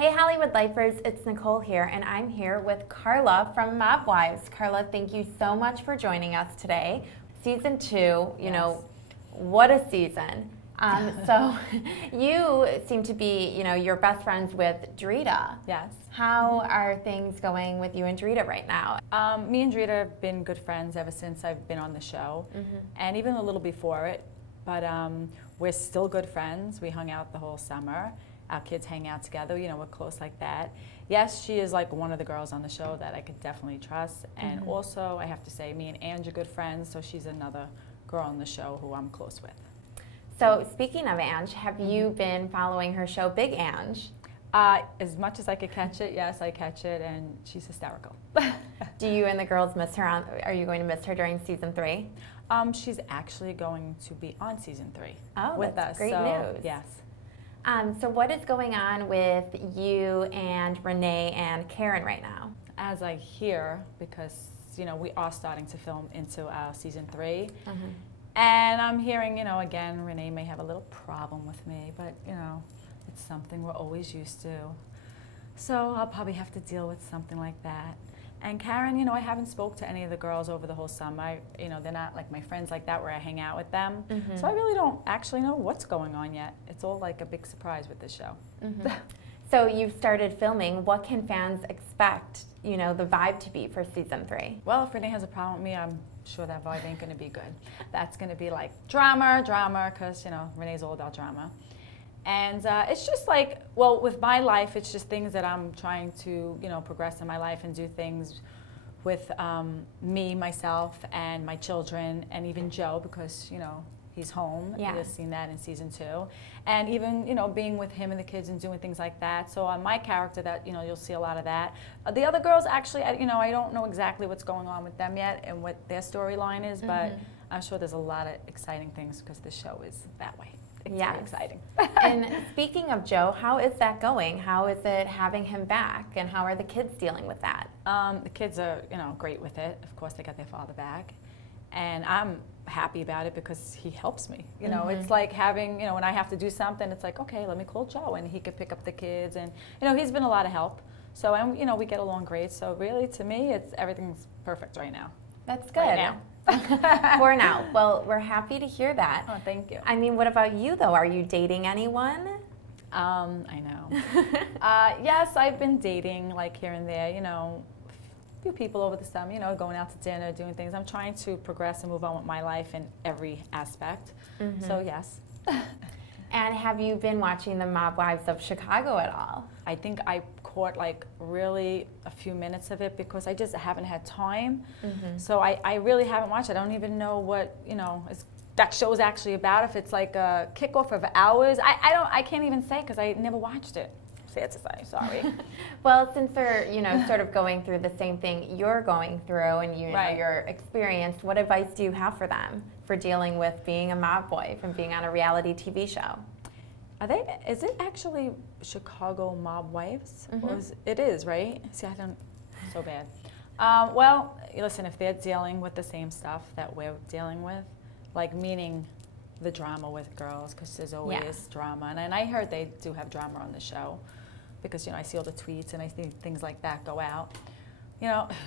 Hey Hollywood Lifers, it's Nicole here, and I'm here with Carla from Mob Wives. Carla, thank you so much for joining us today. Season 2, you know, what a season. So you seem to be, you're best friends with Drita. Yes. How are things going with you and Drita right now? Me and Drita have been good friends ever since I've been on the show, and even a little before it. But we're still good friends. We hung out the whole summer. Our kids hang out together. We're close like that. Yes, she is like one of the girls on the show that I could definitely trust. And also, I have to say, me and Ange are good friends, so she's another girl on the show who I'm close with. So speaking of Ange, have you been following her show, Big Ange? As much as I could catch it, yes, I catch it, and she's hysterical. Do you and the girls miss her? Are you going to miss her during season 3? She's actually going to be on season 3 with us. That's great news. Yes. So what is going on with you and Renee and Karen right now? As I hear, because we are starting to film into our season 3, and I'm hearing, again, Renee may have a little problem with me, but it's something we're always used to. So I'll probably have to deal with something like that. And Karen, I haven't spoke to any of the girls over the whole summer. They're not like my friends like that where I hang out with them. So I really don't actually know what's going on yet. It's all like a big surprise with this show. So you've started filming. What can fans expect, the vibe to be for season 3? Well, if Renee has a problem with me, I'm sure that vibe ain't gonna be good. That's gonna be like drama, because, Renee's all about drama. And it's just like, well, with my life, it's just things that I'm trying to, progress in my life and do things with me, myself, and my children, and even Joe, because, he's home. Yeah. You've seen that in season 2. And even, being with him and the kids and doing things like that. So on my character, that, you'll see a lot of that. The other girls, actually, I don't know exactly what's going on with them yet and what their storyline is, but I'm sure there's a lot of exciting things because the show is that way. It's very exciting. And speaking of Joe, how is that going? How is it having him back, and how are the kids dealing with that? The kids are, great with it. Of course, they got their father back, and I'm happy about it because he helps me. It's like having, when I have to do something, it's like, okay, let me call Joe, and he could pick up the kids, and he's been a lot of help. So, and we get along great. So, really, to me, everything's perfect right now. That's good. Right now. For now. Well, we're happy to hear that. Oh, thank you. I mean, what about you, though? Are you dating anyone? I know. Yes, I've been dating, like, here and there, a few people over the summer, going out to dinner, doing things. I'm trying to progress and move on with my life in every aspect. So, yes. And have you been watching the Mob Wives of Chicago at all? I think I caught like really a few minutes of it because I just haven't had time. So I really haven't watched it. I don't even know what that show is actually about. If it's like a kickoff of hours, I can't even say because I never watched it. Sad to say, sorry. Well, since they're sort of going through the same thing you're going through, and you're experienced, what advice do you have for them for dealing with being a mob wife and being on a reality TV show? Is it actually Chicago Mob Wives? It is, right? See, I don't, so bad. Well, listen, if they're dealing with the same stuff that we're dealing with, like meaning the drama with girls, because there's always drama. And I heard they do have drama on the show because, I see all the tweets and I see things like that go out.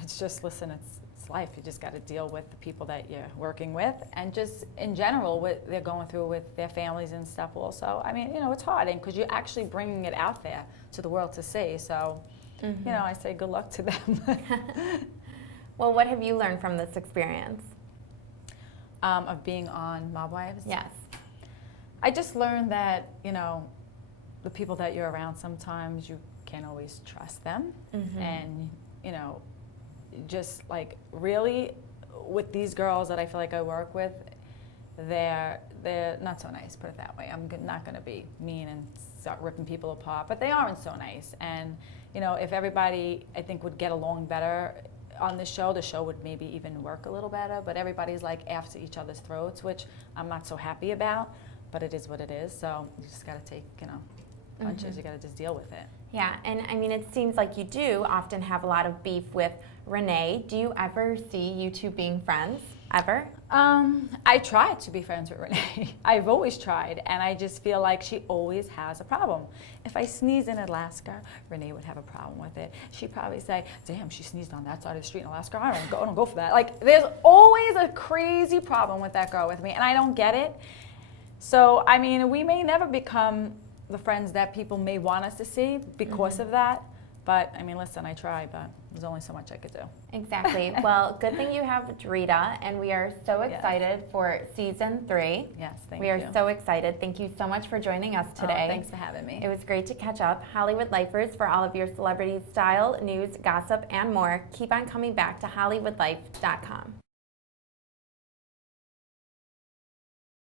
It's just, listen, it's life. You just got to deal with the people that you're working with, and just in general what they're going through with their families and stuff also. I mean, it's hard because you're actually bringing it out there to the world to see. So, I say good luck to them. Well, what have you learned from this experience? Of being on Mob Wives? Yes. I just learned that, the people that you're around, sometimes you can't always trust them. And, just like really with these girls that I feel like I work with, they're not so nice, put it that way. I'm not going to be mean and start ripping people apart, but they aren't so nice. And, if everybody, I think, would get along better on the show would maybe even work a little better, but everybody's like after each other's throats, which I'm not so happy about, but it is what it is. So you just got to take, punches. You got to just deal with it. Yeah, and I mean, it seems like you do often have a lot of beef with Renee. Do you ever see you two being friends? ever? I tried to be friends with Renee. I've always tried, and I just feel like she always has a problem. If I sneeze in Alaska, Renee would have a problem with it. She'd probably say, damn, she sneezed on that side of the street in Alaska. I don't go for that. Like, there's always a crazy problem with that girl with me, and I don't get it. So, I mean, we may never become the friends that people may want us to see because of that. But, I mean, listen, I try, but there's only so much I could do. Exactly. Well, good thing you have Drita, and we are so excited for season 3. Yes, thank you. We are so excited. Thank you so much for joining us today. Oh, thanks for having me. It was great to catch up. Hollywood Lifers, for all of your celebrity style, news, gossip, and more, keep on coming back to HollywoodLife.com.